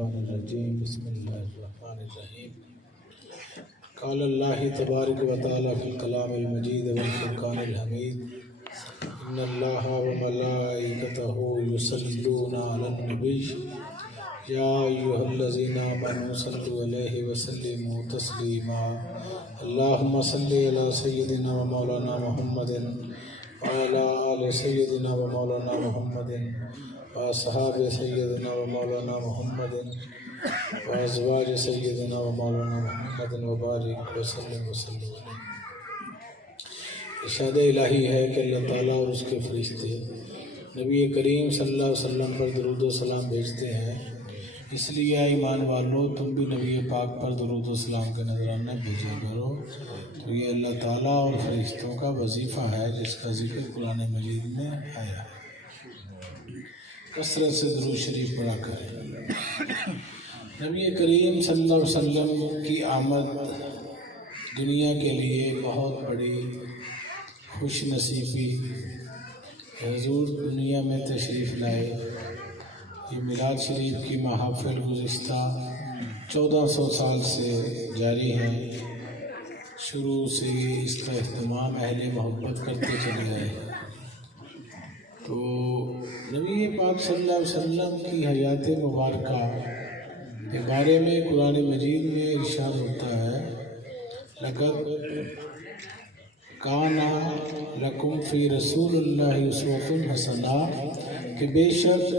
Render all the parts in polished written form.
الشیطان الرجیم بسم اللہ الرحمن الرحیم قال اللہ تبارک و تعالی فی الکلام المجید والفرقان الحمید ان اللہ وملائکتہ یصلون علی النبی یا ایھا الذین آمنوا صلوا علیہ وسلموا تسلیما اللہم صلی علی سیدنا و مولانا محمد وعلی آل سیدنا و مولانا محمد واصحاب سیدنا و مولانا محمد وازواج سیدنا و مولانا محمد وبارک وسلم علیہ۔ ارشاد الہی ہے کہ اللہ تعالیٰ اور اس کے فرشتے نبی کریم صلی اللہ علیہ وسلم پر درود و سلام بھیجتے ہیں، اس لیے ایمان والو تم بھی نبی پاک پر درود و سلام کے نذرانہ بھیجا کرو۔ تو یہ اللہ تعالیٰ اور فرشتوں کا وظیفہ ہے جس کا ذکر قرآن مجید میں آیا ہے۔ کثرت سے درود شریف پڑھا کریں۔ نبی کریم صلی اللہ علیہ وسلم کی آمد دنیا کے لیے بہت بڑی خوش نصیبی، حضور دنیا میں تشریف لائے۔ یہ میلاد شریف کی محافل گزشتہ 1400 سال سے جاری ہیں، شروع سے اس کا اہتمام اہل محبت کرتے چلے گئے۔ تو نبی پاک صلی اللہ علیہ وسلم کی حیات مبارکہ کے بارے میں قرآن مجید میں ارشاد ہوتا ہے، لقد کان لکم فی رسول اللہ اسوۃ حسنہ، کہ بے شک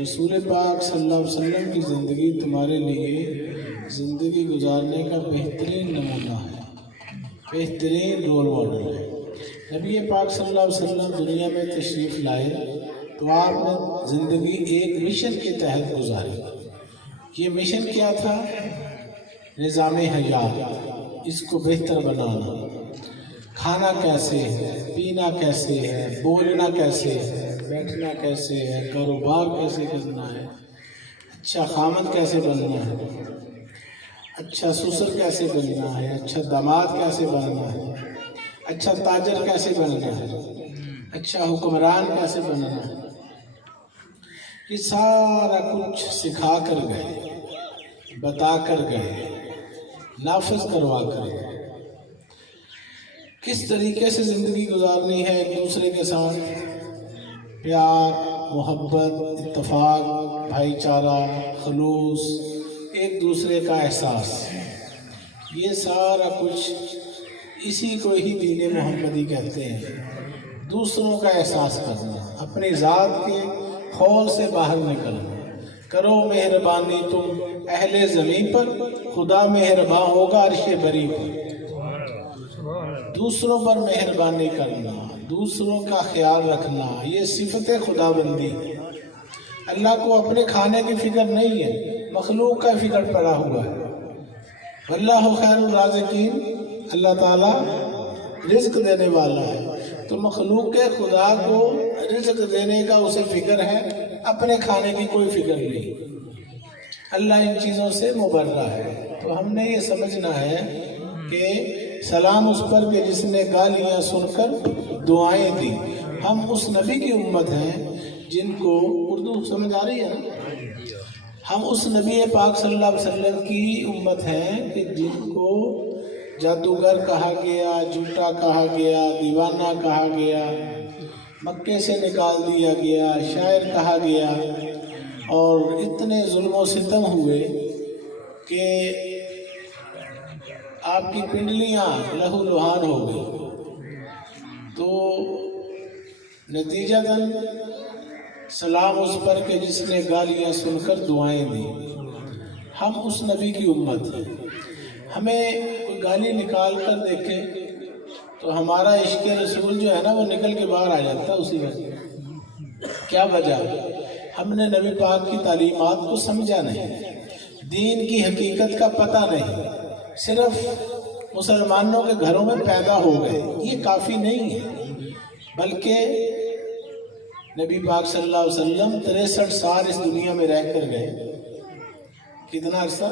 رسول پاک صلی اللہ علیہ وسلم کی زندگی تمہارے لیے زندگی گزارنے کا بہترین نمونہ ہے، بہترین رول ماڈل ہے۔ نبی پاک صلی اللہ علیہ وسلم دنیا میں تشریف لائے تو آپ نے زندگی ایک مشن کے تحت گزاری۔ یہ مشن کیا تھا؟ نظام حیات، اس کو بہتر بنانا۔ کھانا کیسے ہے، پینا کیسے ہے، بولنا کیسے ہے، بیٹھنا کیسے ہے، کاروبار کیسے کرنا ہے، اچھا خامد کیسے بننا ہے، اچھا سسر کیسے بننا ہے، اچھا داماد کیسے بننا ہے، اچھا تاجر کیسے بننا ہے، اچھا حکمران کیسے بننا ہے۔ یہ سارا کچھ سکھا کر گئے، بتا کر گئے، نافذ کروا کر گئے۔ کس طریقے سے زندگی گزارنی ہے ایک دوسرے کے ساتھ، پیار، محبت، اتفاق، بھائی چارہ، خلوص، ایک دوسرے کا احساس، یہ سارا کچھ اسی کو ہی دین محمدی کہتے ہیں۔ دوسروں کا احساس کرنا، اپنی ذات کے خول سے باہر نکلنا۔ کرو مہربانی تم اہل زمین پر، خدا مہربان ہوگا عرش بری پر۔ دوسروں پر مہربانی کرنا، دوسروں کا خیال رکھنا، یہ صفت خدا بندی ہے۔ اللہ کو اپنے کھانے کی فکر نہیں ہے، مخلوق کا فکر پڑا ہوا ہے۔ واللہ خیر الرازقین، اللہ تعالیٰ رزق دینے والا ہے، تو مخلوق کے خدا کو رزق دینے کا اسے فکر ہے، اپنے کھانے کی کوئی فکر نہیں۔ اللہ ان چیزوں سے مبرہ ہے۔ تو ہم نے یہ سمجھنا ہے کہ سلام اس پر کہ جس نے گالیاں سن کر دعائیں دی۔ ہم اس نبی کی امت ہیں جن کو، اردو سمجھ آ رہی ہے نا، ہم اس نبی پاک صلی اللہ علیہ وسلم کی امت ہیں کہ جن کو جادوگر کہا گیا، جھوٹا کہا گیا، دیوانہ کہا گیا، مکے سے نکال دیا گیا، شاعر کہا گیا، اور اتنے ظلم و ستم ہوئے کہ آپ کی پنڈلیاں لہو لہان ہو گئی۔ تو نتیجتاً سلام اس پر کہ جس نے گالیاں سن کر دعائیں دی۔ ہم اس نبی کی امت ہیں۔ ہمیں کوئی گالی نکال کر دیکھے تو ہمارا عشق رسول جو ہے نا وہ نکل کے باہر آ جاتا ہے اسی وقت۔ کیا وجہ؟ ہم نے نبی پاک کی تعلیمات کو سمجھا نہیں، دین کی حقیقت کا پتہ نہیں، صرف مسلمانوں کے گھروں میں پیدا ہو گئے۔ یہ کافی نہیں ہے، بلکہ نبی پاک صلی اللہ علیہ وسلم 63 سال اس دنیا میں رہ کر گئے۔ کتنا عرصہ؟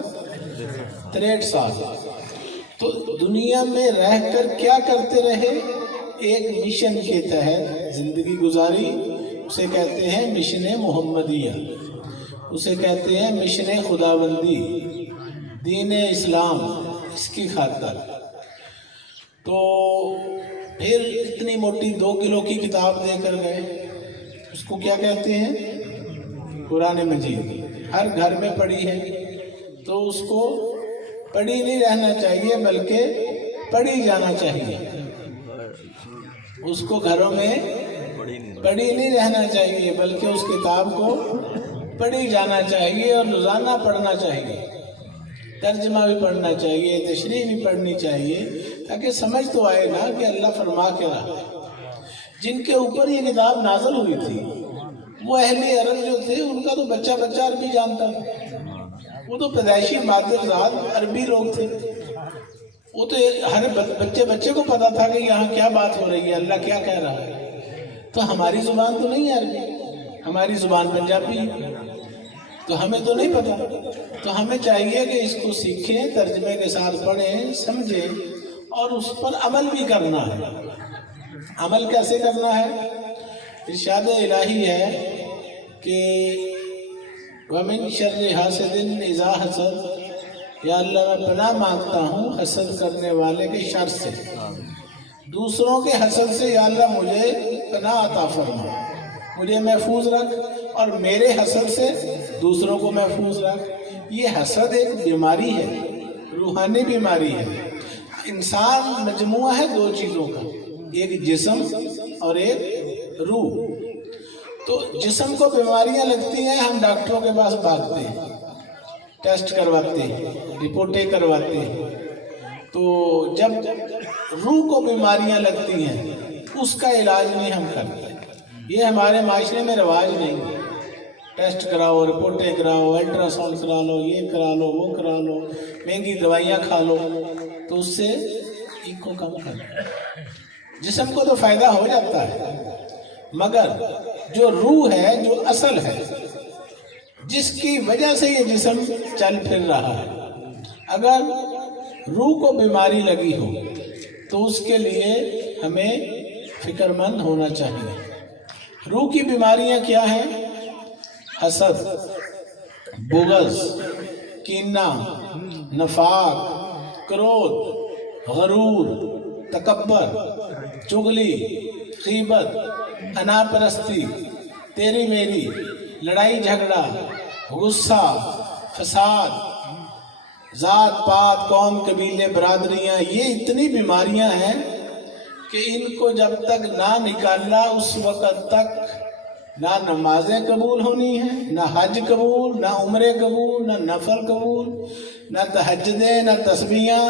63 سال۔ تو دنیا میں رہ کر کیا کرتے رہے؟ ایک مشن کے تحت زندگی گزاری، اسے کہتے ہیں مشن محمدیہ۔ اسے کہتے ہیں مشن خداوندی، دین اسلام، اس کی خاطر۔ تو پھر اتنی موٹی 2 کلو کی کتاب دے کر گئے، اس کو کیا کہتے ہیں؟ قرآن مجید، ہر گھر میں پڑھی ہے، تو اس کو پڑھی نہیں رہنا چاہیے بلکہ پڑھی جانا چاہیے، اس کو گھروں میں پڑھی نہیں رہنا چاہیے بلکہ اس کتاب کو پڑھی جانا چاہیے، اور روزانہ پڑھنا چاہیے، ترجمہ بھی پڑھنا چاہیے، تشریح بھی پڑھنی چاہیے، تاکہ سمجھ تو آئے نا کہ اللہ فرما کے رہا ہے۔ جن کے اوپر یہ کتاب نازل ہوئی تھی وہ اہل عرب جو تھے، ان کا تو بچہ بچہ عربی جانتا تھا، وہ تو پیدائشی مادر ذات عربی لوگ تھے، وہ تو ہر بچے کو پتا تھا کہ یہاں کیا بات ہو رہی ہے، اللہ کیا کہہ رہا ہے۔ تو ہماری زبان تو نہیں ہے عربی، ہماری زبان پنجابی، تو ہمیں تو نہیں پتا، تو ہمیں چاہیے کہ اس کو سیکھیں، ترجمے کے ساتھ پڑھیں، سمجھیں، اور اس پر عمل بھی کرنا ہے۔ عمل کیسے کرنا ہے؟ ارشاد الہی ہے کہ وَمِن شَرِّ حَاسِدٍ إِذَا حَسَدَ، یا اللہ میں پناہ مانگتا ہوں حسد کرنے والے کے شر سے، دوسروں کے حسد سے یا اللہ مجھے پناہ عطا فرما، مجھے محفوظ رکھ، اور میرے حسد سے دوسروں کو محفوظ رکھ۔ یہ حسد ایک بیماری ہے، روحانی بیماری ہے۔ انسان مجموعہ ہے 2 چیزوں کا، ایک جسم اور ایک روح۔ تو جسم کو بیماریاں لگتی ہیں، ہم ڈاکٹروں کے پاس بھاگتے ہیں، ٹیسٹ کرواتے ہیں، رپورٹیں کرواتے ہیں۔ تو جب روح کو بیماریاں لگتی ہیں اس کا علاج نہیں ہم کرتے، یہ ہمارے معاشرے میں رواج نہیں ہے۔ ٹیسٹ کراؤ، رپورٹیں کراؤ، الٹرا ساؤنڈ کرا لو، یہ کرا لو، وہ کرا لو، مہنگی دوائیاں کھا لو، تو اس سے ایک کو کم کر دو۔ جسم کو تو فائدہ ہو جاتا ہے، مگر جو روح ہے، جو اصل ہے، جس کی وجہ سے یہ جسم چل پھر رہا ہے، اگر روح کو بیماری لگی ہو تو اس کے لیے ہمیں فکر مند ہونا چاہیے۔ روح کی بیماریاں کیا ہیں؟ حسد، بغض، کینہ، نفاق، کرودھ، غرور، تکبر، چغلی، غیبت، انا پرستی، تیری میری، لڑائی جھگڑا، غصہ، فساد، ذات پات، قوم، قبیلے، برادریاں، یہ اتنی بیماریاں ہیں کہ ان کو جب تک نہ نکالنا اس وقت تک نہ نمازیں قبول ہونی ہیں، نہ حج قبول، نہ عمرے قبول، نہ نفل قبول، نہ تہجدیں، نہ تسبیحاں،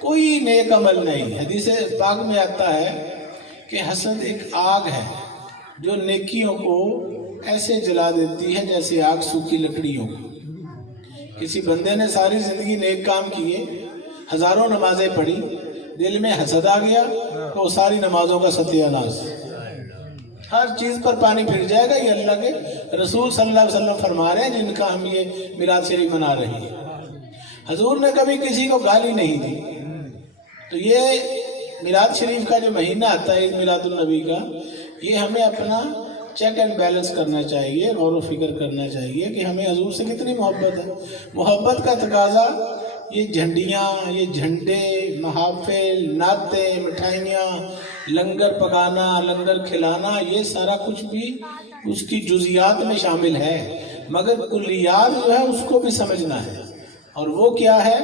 کوئی نیک عمل نہیں۔ حدیث پاک میں آتا ہے کہ حسد ایک آگ ہے جو نیکیوں کو ایسے جلا دیتی ہے جیسے آگ سوکھی لکڑیوں کو۔ کسی بندے نے ساری زندگی نیک کام کیے، ہزاروں نمازیں پڑھی، دل میں حسد آ گیا تو ساری نمازوں کا ستیہ ناش، ہر چیز پر پانی پھر جائے گا۔ یہ اللہ کے رسول صلی اللہ علیہ وسلم فرما رہے ہیں، جن کا ہم یہ میلاد شریف منا رہے ہیں۔ حضور نے کبھی کسی کو گالی نہیں دی۔ تو یہ میلاد شریف کا جو مہینہ آتا ہے، میلاد النبی کا، یہ ہمیں اپنا چیک اینڈ بیلنس کرنا چاہیے، غور و فکر کرنا چاہیے کہ ہمیں حضور سے کتنی محبت ہے۔ محبت کا تقاضا یہ جھنڈیاں، یہ جھنڈے، محافل، نعتیں، مٹھائیاں، لنگر پکانا، لنگر کھلانا، یہ سارا کچھ بھی اس کی جزیات میں شامل ہے، مگر کلیات جو ہے اس کو بھی سمجھنا ہے، اور وہ کیا ہے؟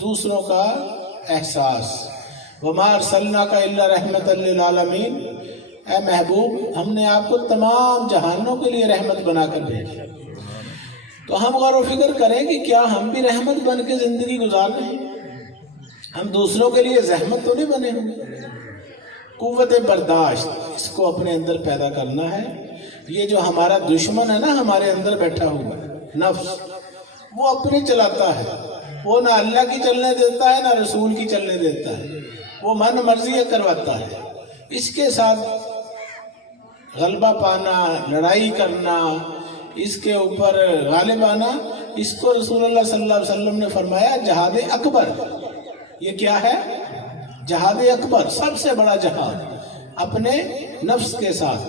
دوسروں کا احساس۔ وَمَا أَرْسَلْنَاكَ إِلَّا رَحْمَةً لِّلْعَالَمِينَ، اے محبوب ہم نے آپ کو تمام جہانوں کے لیے رحمت بنا کر بھیجا۔ تو ہم غور و فکر کریں کہ کیا ہم بھی رحمت بن کے زندگی گزار رہے ہیں؟ ہم دوسروں کے لیے زحمت تو نہیں بنے ہوئے؟ قوت برداشت اس کو اپنے اندر پیدا کرنا ہے۔ یہ جو ہمارا دشمن ہے نا، ہمارے اندر بیٹھا ہوا نفس، وہ اپنے چلاتا ہے، وہ نہ اللہ کی چلنے دیتا ہے نہ رسول کی چلنے دیتا ہے، وہ من مرضی کرواتا ہے۔ اس کے ساتھ غلبہ پانا، لڑائی کرنا، اس کے اوپر غالب آنا، اس کو رسول اللہ صلی اللہ علیہ وسلم نے فرمایا جہاد اکبر۔ یہ کیا ہے؟ جہاد اکبر، سب سے بڑا جہاد اپنے نفس کے ساتھ۔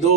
2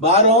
12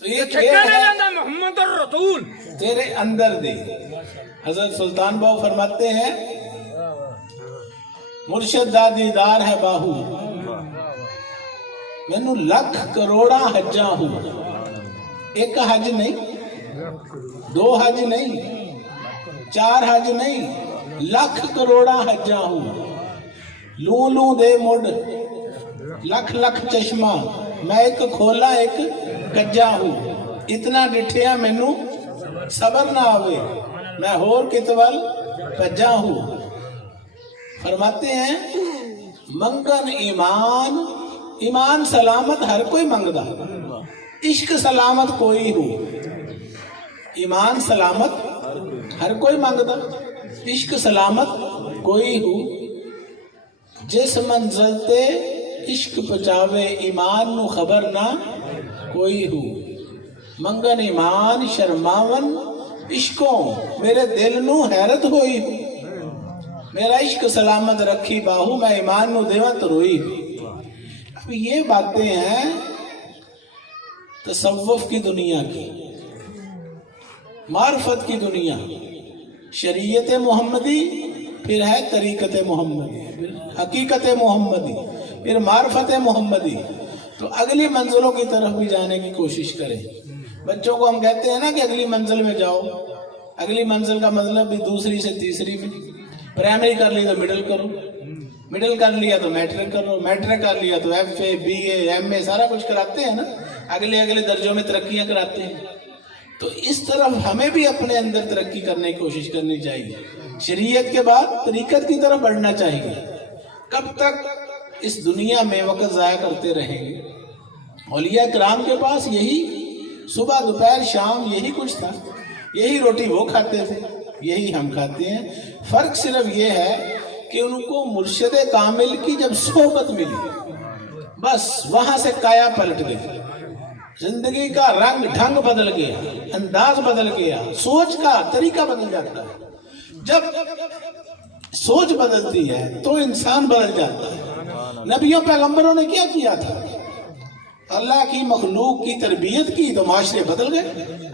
تو یہ محمد الرسول تیرے اندر دے. حضرت سلطان باؤ فرماتے ہیں مرشد دا دیدار ہے باہو مینو لکھ کروڑا حجاں ہو. ایک حج نہیں، دو حج نہیں، چار حج نہیں، لکھ کروڑا حجاں ہو. لوں لوں دے مڈ لکھ لکھ چشمہ میں ایک کھولا ایک کجا ہوں. اتنا ڈٹھیا مینو صبر نہ آوے میں ہور کتول پجا ہوں. فرماتے ہیں منگن ایمان، ایمان سلامت ہر کوئی منگدا، عشق سلامت کوئی ہو. ایمان سلامت ہر کوئی منگدا، عشق سلامت کوئی ہو. جس منزل تے عشق پچاوے ایمان نو خبر نہ کوئی ہو. منگن ایمان شرماون عشقوں میرے دل نو حیرت ہوئی ہو. میرا عشق سلامت رکھی باہو میں ایمان نو دیوت روئی ہو. اب یہ باتیں ہیں تصوف کی دنیا کی، معرفت کی دنیا. شریعت محمدی، پھر ہے طریقت محمدی، پھر حقیقت محمدی، پھر معرفت محمدی. تو اگلی منزلوں کی طرف بھی جانے کی کوشش کریں. بچوں کو ہم کہتے ہیں نا کہ اگلی منزل میں جاؤ. اگلی منزل کا مطلب بھی دوسری سے تیسری میں. پرائمری کر لی تو مڈل کرو، مڈل کر لیا تو میٹرک کرو، میٹرک کر لیا تو F A B A M A سارا کچھ کراتے ہیں نا. اگلے اگلے درجوں میں ترقیاں کراتے ہیں. تو اس طرف ہمیں بھی اپنے اندر ترقی کرنے کی کوشش کرنی چاہیے. شریعت کے بعد طریقت کی طرف بڑھنا چاہیے. کب تک اس دنیا میں وقت ضائع کرتے رہیں گے؟ اولیاء کرام کے پاس یہی صبح دوپہر شام یہی کچھ تھا. یہی روٹی وہ کھاتے تھے، یہی ہم کھاتے ہیں. فرق صرف یہ ہے کہ ان کو مرشد کامل کی جب صحبت ملی بس وہاں سے کایا پلٹ گئی. زندگی کا رنگ ڈھنگ بدل گیا، انداز بدل گیا، سوچ کا طریقہ بدل جاتا ہے. جب سوچ بدلتی ہے تو انسان بدل جاتا ہے. نبیوں پیغمبروں نے کیا کیا تھا؟ اللہ کی مخلوق کی تربیت کی تو معاشرے بدل گئے.